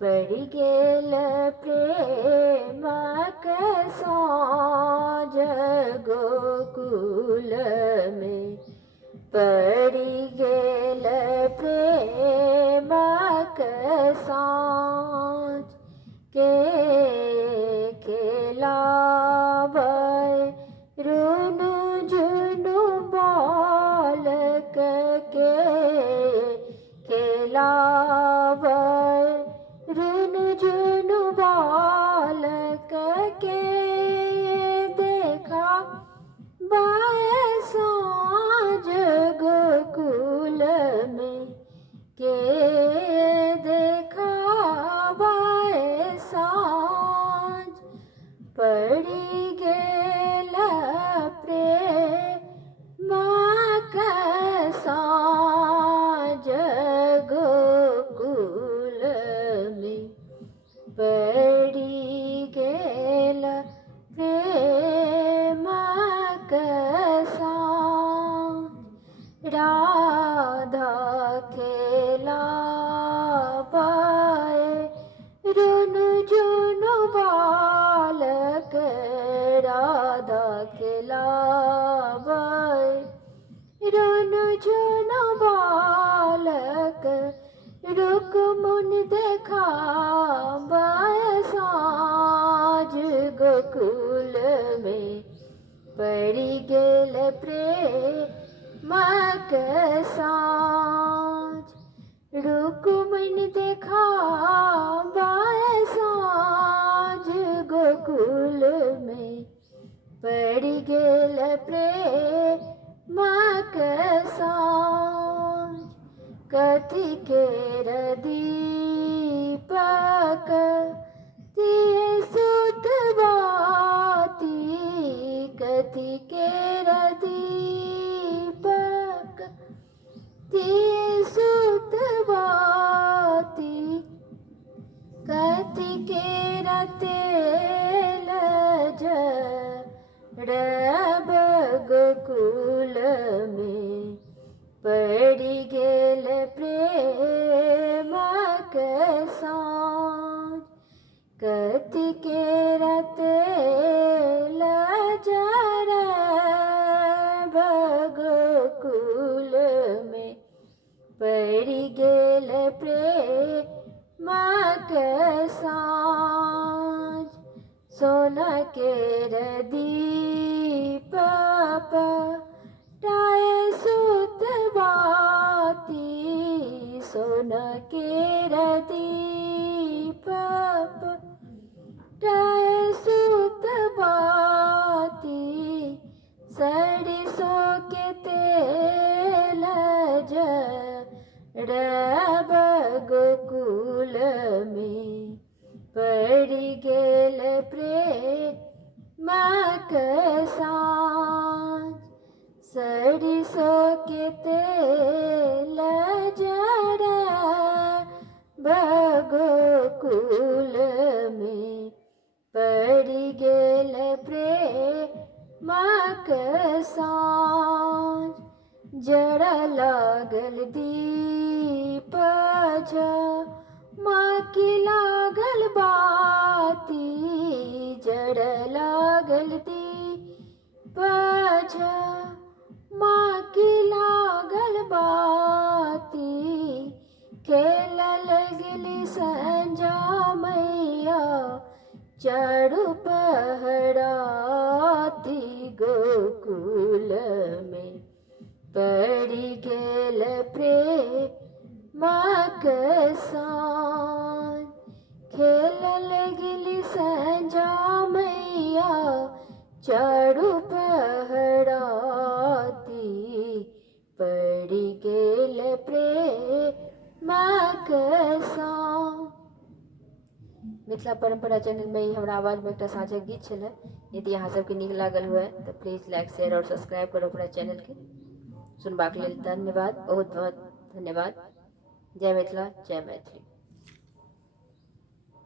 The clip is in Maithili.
पड़ि गेल प्रेमक साँझ गोकुल में, पड़ि गेल प्रेमक साँझ के खेलाबै रुनु झुनु बालक के खेलाबै रुनु झुनु बालक के देखा बाय साँझ गोकुल में, के देखा बाय साँझ पड़ि गेल प्रेमक साँझ गोकुल में, पड़ि गेल प्रेमक साँझ। राधा खेलाबै रुनु झुनु बालक, राधा खेलाबै रुनु झुनु बालक, रुक्मिणी देखाबै साँझ गोकुल में, पड़ि गेल प्रेमक साँझ। रुक्मिणी देखाबै साँझ गोकुल में, पड़ि गेल प्रेमक साँझ। कथि केर दीपक दिए सुतबाती, कथि केर दीपक दिए सुतबाती, कथि केर तेल जरब गोकुल में, पड़ि गेल प्रेमक साँझ। कथि केर तेल जरब गोकुल में, पड़ि गेल प्रेमक साँझ। सोना केर दीप टाय सुतबाती, सोना केर दीप टाय सुतबाती, सरिसों के तेल जरब गोकुल में, पड़ि गेल प्रेमक साँझ। सरिसों के तेल जरब गोकुल में, पड़ि गेल प्रेमक साँझ। जरा लागल दीप झमाकी लागल बाती, जरा लागल दीप झमाकी लागल बाती, खेल लगली संझा मैया चारू पहराती गोकुल में, पड़ि गेल प्रेमक साँझ। खेल लगली संझा मैया चारू पहराती, पड़ि गेल प्रेमक साँझ। मिथिला परंपरा चैनल में ही हमरा आवाज में एक साझा गीत छलै। यदि अहाँ सबके नीक लागल हुए तो प्लीज लाइक शेयर और सब्सक्राइब करू अपना चैनल के। सुनबाक लेल धन्यवाद, बहुत बहुत धन्यवाद। जय मिथिला, जय मैथिली।